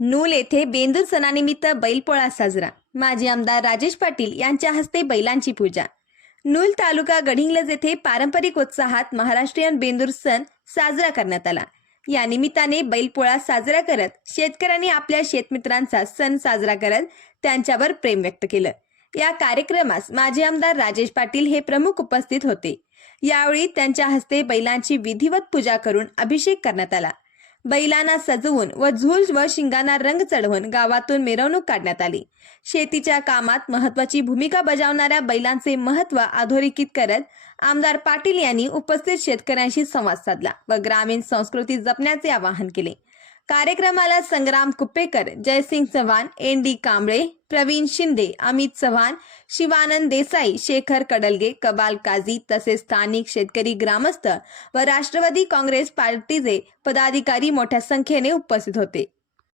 नूल येथे बेंदूर सणानिमित्त बैलपोळा साजरा. माजी आमदार राजेश पाटील यांच्या हस्ते बैलांची पूजा. नूल तालुका गडिंगलज येथे पारंपरिक उत्साहात महाराष्ट्रीयन बेंदूर सण साजरा करण्यात आला. या निमित्ताने बैलपोळा साजरा करत शेतकऱ्यांनी आपल्या शेतमित्रांचा सण साजरा करत त्यांच्यावर प्रेम व्यक्त केलं. या कार्यक्रमास माजी आमदार राजेश पाटील हे प्रमुख उपस्थित होते. यावेळी त्यांच्या हस्ते बैलांची विधिवत पूजा करून अभिषेक करण्यात आला. बैलांना सजवून व झूल व शिंगांना रंग चढवून गावातून मिरवणूक काढण्यात आली. शेतीच्या कामात महत्वाची भूमिका बजावणाऱ्या बैलांचे महत्त्व अधोरेखित करत आमदार पाटील यांनी उपस्थित शेतकऱ्यांशी संवाद साधला व ग्रामीण संस्कृती जपण्याचे आवाहन केले. कार्यक्रमाला संग्राम कुप्पेकर जयसिंग चव्हाण एन डी कांबळे प्रवीण शिंदे अमित चव्हाण शिवानंद देसाई शेखर कडलगे कबाल काझी तसेच स्थानिक शेतकरी ग्रामस्थ व राष्ट्रवादी काँग्रेस पार्टीचे पदाधिकारी मोठ्या संख्येने उपस्थित होते.